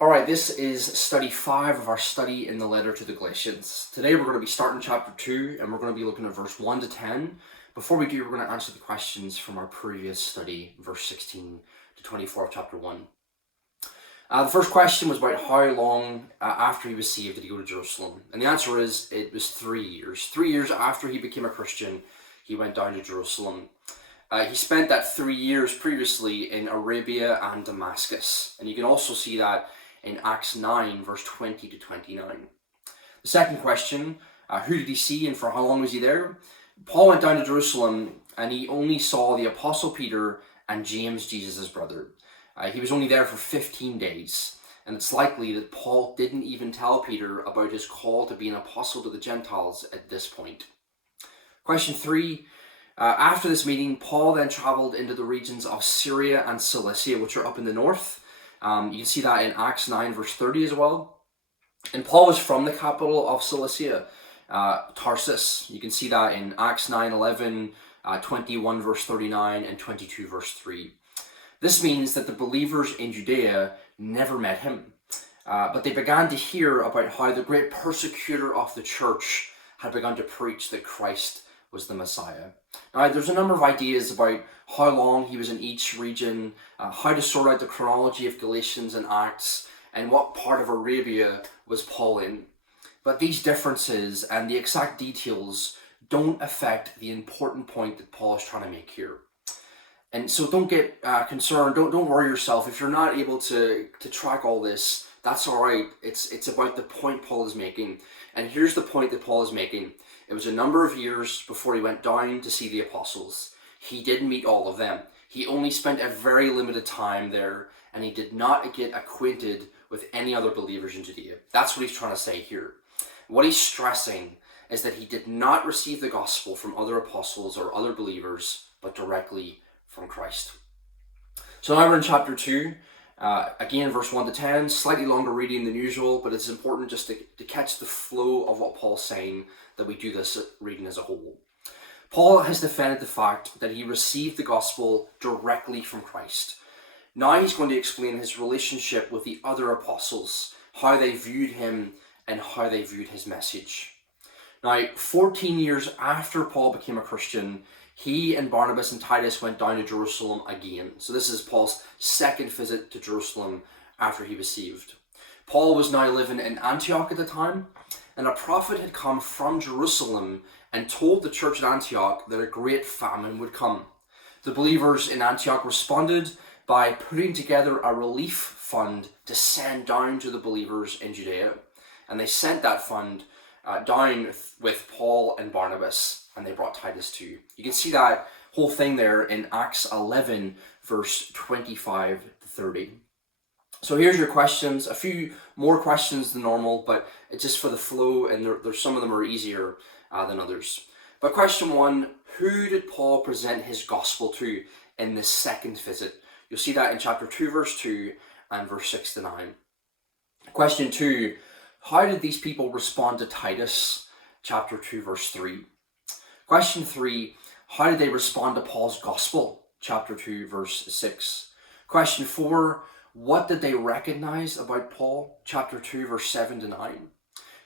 Alright, this is study 5 of our study in the letter to the Galatians. Today we're going to be starting chapter 2 and we're going to be looking at verse 1 to 10. Before we do, we're going to answer the questions from our previous study, verse 16 to 24 of chapter 1. The first question was about how long after he was saved did he go to Jerusalem? And the answer is it was 3 years. 3 years after he became a Christian, he went down to Jerusalem. He spent that 3 years previously in Arabia and Damascus. And you can also see that in Acts 9, verse 20 to 29. The second question, who did he see and for how long was he there? Paul went down to Jerusalem and he only saw the Apostle Peter and James, Jesus' brother. He was only there for 15 days. And it's likely that Paul didn't even tell Peter about his call to be an apostle to the Gentiles at this point. Question 3. After this meeting, Paul then traveled into the regions of Syria and Cilicia, which are up in the north. You can see that in Acts 9 verse 30 as well. And Paul was from the capital of Cilicia, Tarsus. You can see that in Acts 9:11, 21 verse 39, and 22 verse 3. This means that the believers in Judea never met him. But they began to hear about how the great persecutor of the church had begun to preach that Christ was the Messiah. Now, there's a number of ideas about how long he was in each region, how to sort out the chronology of Galatians and Acts, and what part of Arabia was Paul in. But these differences and the exact details don't affect the important point that Paul is trying to make here. And so don't get concerned, don't worry yourself. If you're not able to track all this, that's all right. It's about the point Paul is making. And here's the point that Paul is making. It was a number of years before he went down to see the apostles. He didn't meet all of them. He only spent a very limited time there, and he did not get acquainted with any other believers in Judea. That's what he's trying to say here. What he's stressing is that he did not receive the gospel from other apostles or other believers, but directly from Christ. So now we're in chapter 2. Again, verse 1 to 10, slightly longer reading than usual, but it's important just to catch the flow of what Paul's saying, that we do this reading as a whole. Paul has defended the fact that he received the gospel directly from Christ. Now he's going to explain his relationship with the other apostles, how they viewed him and how they viewed his message. Now, 14 years after Paul became a Christian, he and Barnabas and Titus went down to Jerusalem again. So this is Paul's second visit to Jerusalem after he was saved. Paul was now living in Antioch at the time, and a prophet had come from Jerusalem and told the church at Antioch that a great famine would come. The believers in Antioch responded by putting together a relief fund to send down to the believers in Judea. And they sent that fund down with Paul and Barnabas, and they brought Titus too. You can see that whole thing there in Acts 11, verse 25 to 30. So here's your questions, a few more questions than normal, but it's just for the flow, and there's some of them are easier than others. But question 1, who did Paul present his gospel to in this second visit? You'll see that in chapter 2, verse 2 and verse 6 to 9. Question 2, how did these people respond to Titus? Chapter 2, verse 3. Question 3, how did they respond to Paul's gospel? Chapter 2, verse 6. Question 4, what did they recognize about Paul? Chapter 2, verse 7 to 9.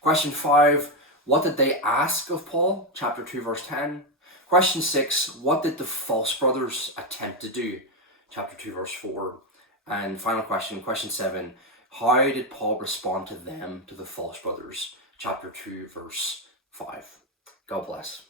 Question 5, what did they ask of Paul? Chapter 2, verse 10. Question 6, what did the false brothers attempt to do? Chapter 2, verse 4. And final question, question 7, how did Paul respond to them, to the false brothers? Chapter 2, verse 5. God bless.